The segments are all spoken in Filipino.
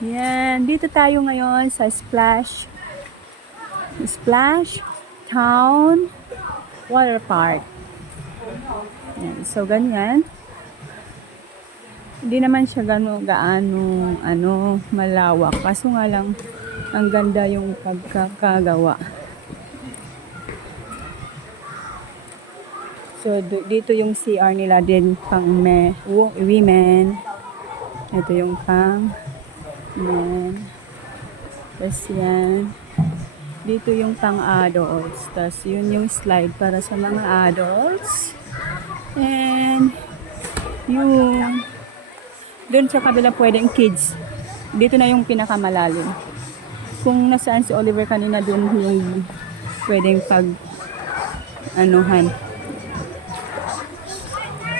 Yan, dito tayo ngayon sa Splash Town Water Park. Yan, so ganyan. Hindi naman siya gaano malawak. Kaso nga lang ang ganda yung pagkakagawa. So dito yung CR nila din pang women. Ito yung pang men. Tapos yan. Dito yung pang adults. Tapos yun yung slide para sa mga adults. And yung doon sa kabila pwedeng kids. Dito na yung pinakamalalim. Kung nasaan si Oliver kanina, doon yung pwedeng pag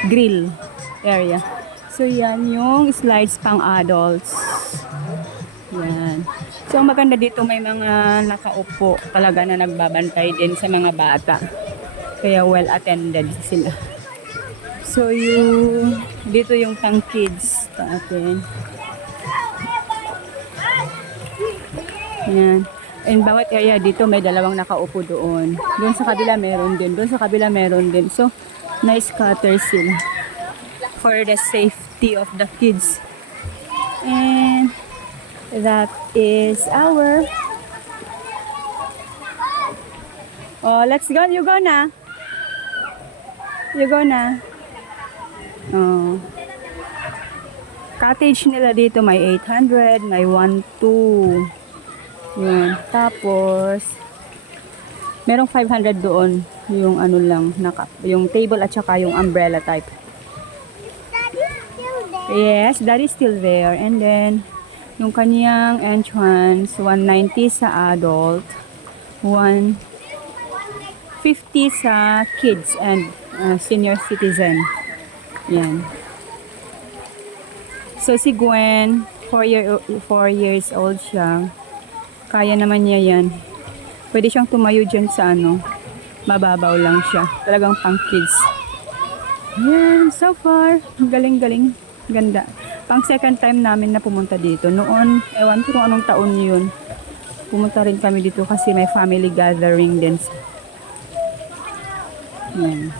grill area. So yan yung slides pang adults. Yan. So maganda dito, may mga nakaupo talaga na nagbabantay din sa mga bata. Kaya well attended sila. So dito yung pang kids pa atin. Yan. And bawat area dito may dalawang nakaupo doon. Doon sa kabila meron din. Doon sa kabila meron din. So na-scatter sila for the safety of the kids. And that is our let's go. You go na. You go na. Cottage nila dito may 800, may 1,200. Yan. Tapos merong 500 doon. Yung lang, yung table at saka yung umbrella type. Yes, that is still there. And then, yung kanyang entrance, 190 sa adult, 150 sa kids and senior citizen. Yan. So, si Gwen, 4 years old siya. Kaya naman niya yan. Pwede siyang tumayo dyan sa mababaw lang siya. Talagang pang kids. Yan, so far, galing-galing. Ganda. Pang second time namin na pumunta dito. Noon, ewan ko kung anong taon yun. Pumunta rin kami dito kasi may family gathering din. Yan.